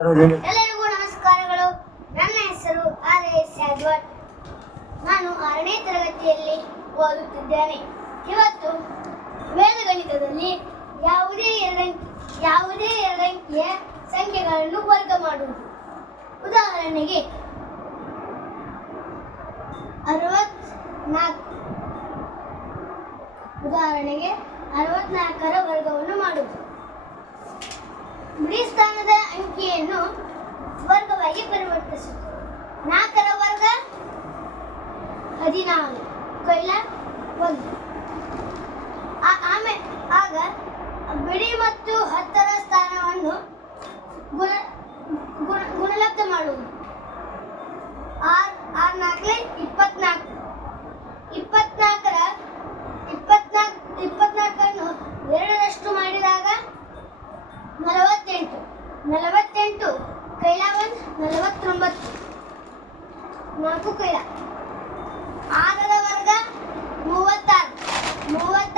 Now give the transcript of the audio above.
ಎಲ್ಲರಿಗೂ ನಮಸ್ಕಾರಗಳು. ನನ್ನ ಹೆಸರು RS ಯಾದವಾಡ್. ನಾನು 6ನೇ ತರಗತಿಯಲ್ಲಿ ಓದುತ್ತಿದ್ದೇನೆ. ಇವತ್ತು ವೇದಗಣಿತದಲ್ಲಿ ಯಾವುದೇ ಎರಡಂಕಿಯ ಸಂಖ್ಯೆಗಳನ್ನು ವರ್ಗ ಮಾಡುವುದು. ಉದಾಹರಣೆಗೆ 64ರ ವರ್ಗವನ್ನು ಮಾಡುವುದು. ಬಿಡಿ ಸ್ಥಾನದ ಅಂಕಿಯನ್ನು ವರ್ಗವಾಗಿ ಪರಿವರ್ತಿಸುತ್ತದೆ. 4ರ ವರ್ಗ 14, ಕೈಲ 1. ಆಗ ಬಿಡಿ ಮತ್ತು 10ರ ಸ್ಥಾನವನ್ನು ಗುಣಲಬ್ಧ ಮಾಡುವುದು. 6 24, 24ಅನ್ನು 2ರಷ್ಟು ಮಾಡಿದಾಗ 48, ಕೈಲ 1 49, 4 ಕೈಲ. 6ರ ವರ್ಗ 36,